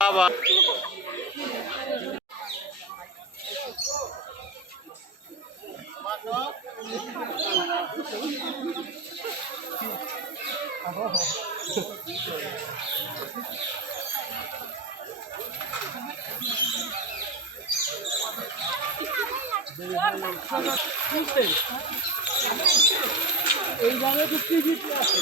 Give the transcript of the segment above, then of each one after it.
বাবা এই জায়গায় তো টিকিট আছে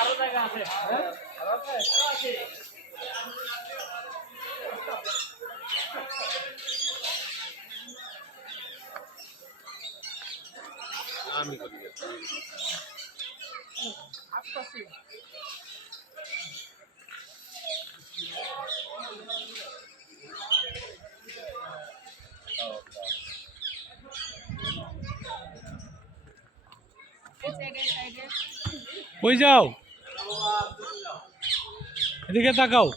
আরো জায়গা আছে আমি করি কই যাও এদিকে তাকাও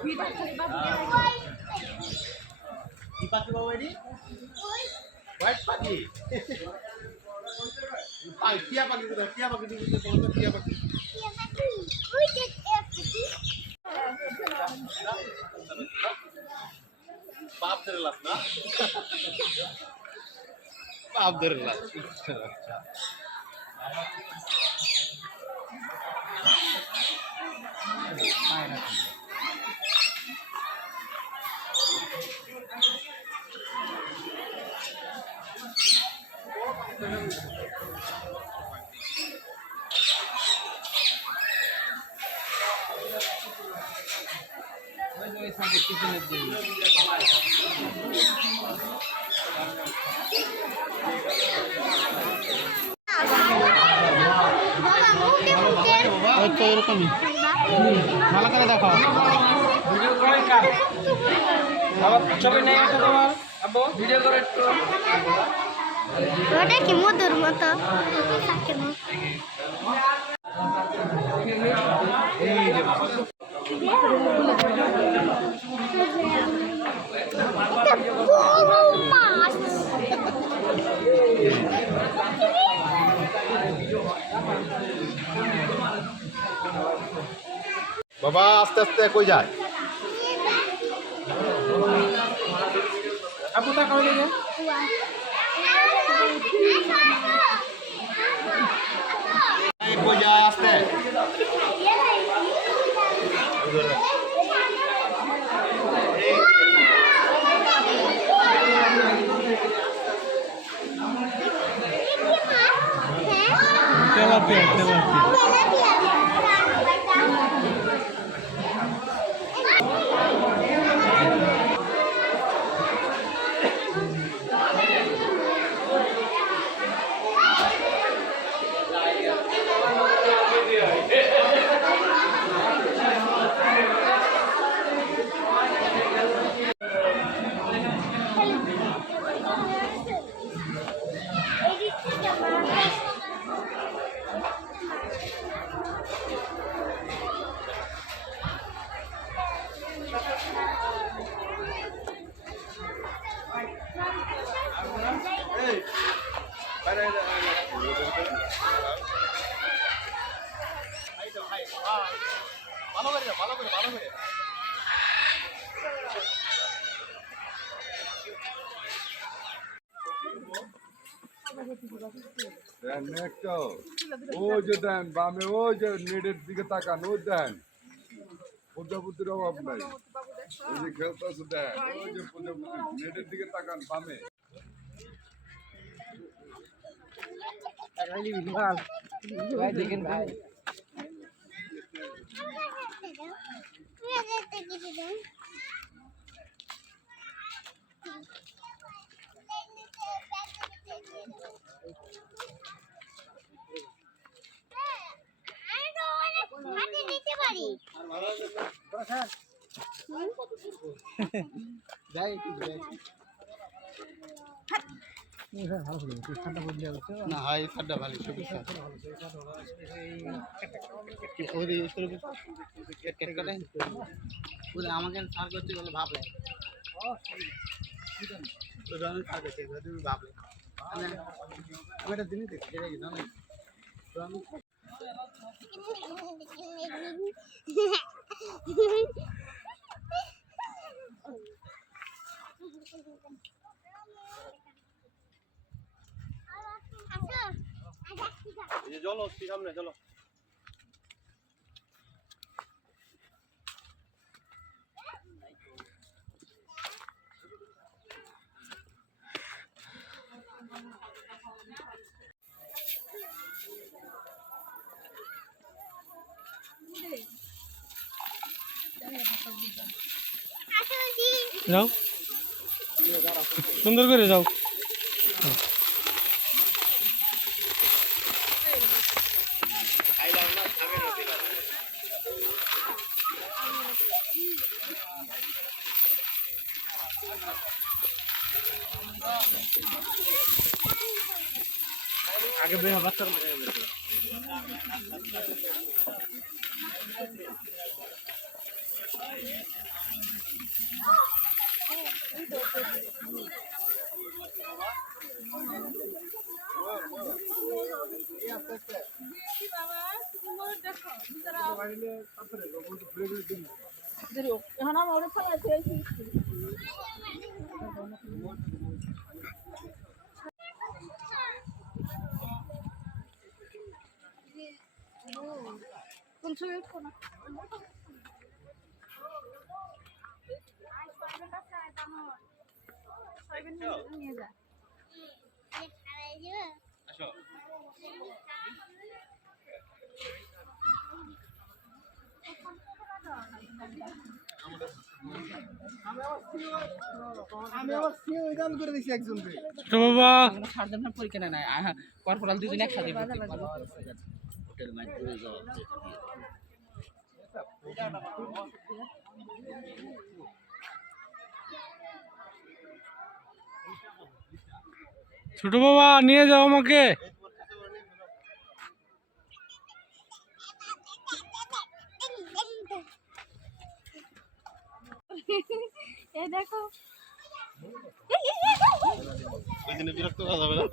কি পাখি বাবা এটি হোয়াইট পাখি টিয়া পাখি কোথায় টিয়া পাখি টিয়া পাখি বাপ ধরে লাভ না বাপ ধরে লাভ আচ্ছা এরকমই ভালো করে দেখো ছবি নেই ভিডিও করে একটু ওটা কি মধুর মতো বাবা আস্তে আস্তে কই যায় আপু তা কই লাগে কই যায় আস্তে তেলাপিয়া ভালো করে যাও, ভালো করে, ভালো করে। দেন একটা ওই যে দেন বামে ওই যে নেটের দিকে তাকান ও দেন প্রজাপতির অভাব নাই ওই যে খেলতেছে দেন ওই যে প্রজাপতি নেটের দিকে তাকান বামে দেখেন ভাই না হয় খাড্ডা ভালো সবই আমাকে সার করতে গেলে ভাবলে ভাবলে আমি একটা জিনিস দেখছি চলো সামনে চলো যাও সুন্দর করে যাও আগে বের হবার তো কোন ছবি উঠবো না নিয়ে যা আমি আবার সিও দান করে দিছি একজনকে ছোট বাবা সার্জনের পরীক্ষা নেয় কর্পোরাল দুজন একসাথে হোটেল ম্যাচ ঘুরে যাওয়া ছোট বাবা নিয়ে যাও আমাকে এই দেখো ওই দিনে বিরক্ত করা যাবে না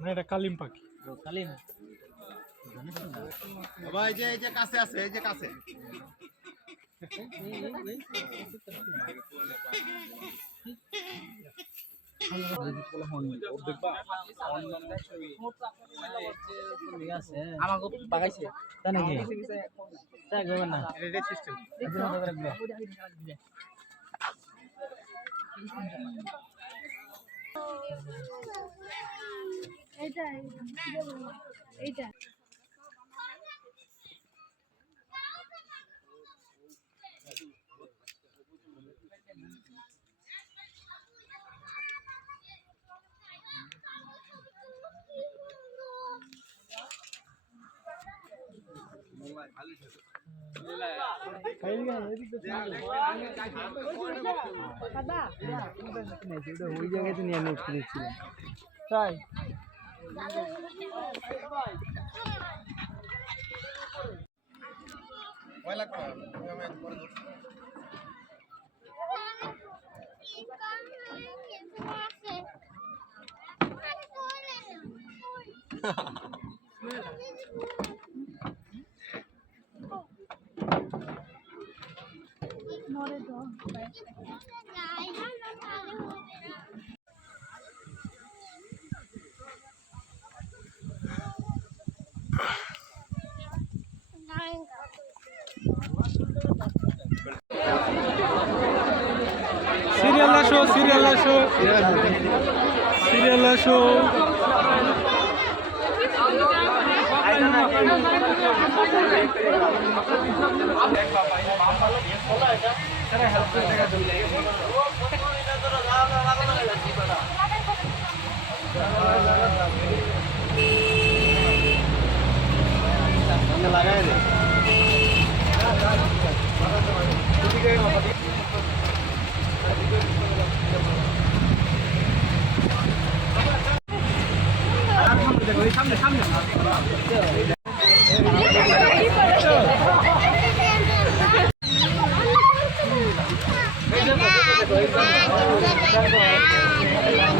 না এটা কালিম পাখি বাবা এই যে কাছে আছে এই যে কাছে আমাকে বাগাইছে তাই নাকি তাই গো না এটা সিস্টেম এইটা এইটা ওই জায়গায় তো নিয়ে নোট করেছিলাম তাই মরে তো সিরিয়াল আসো সিরিয়াল আসো সিরিয়াল আসো লাগাই দে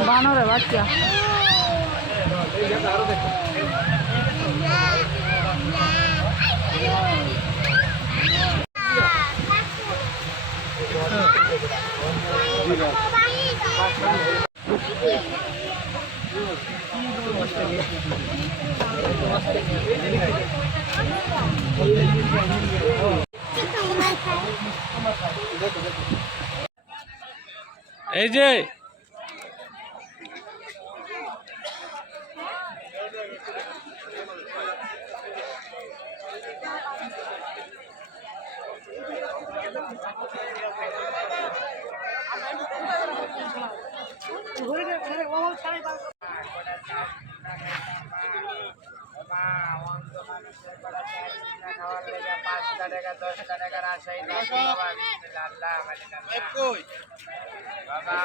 বানরে বাচ্চা এই যে বাবা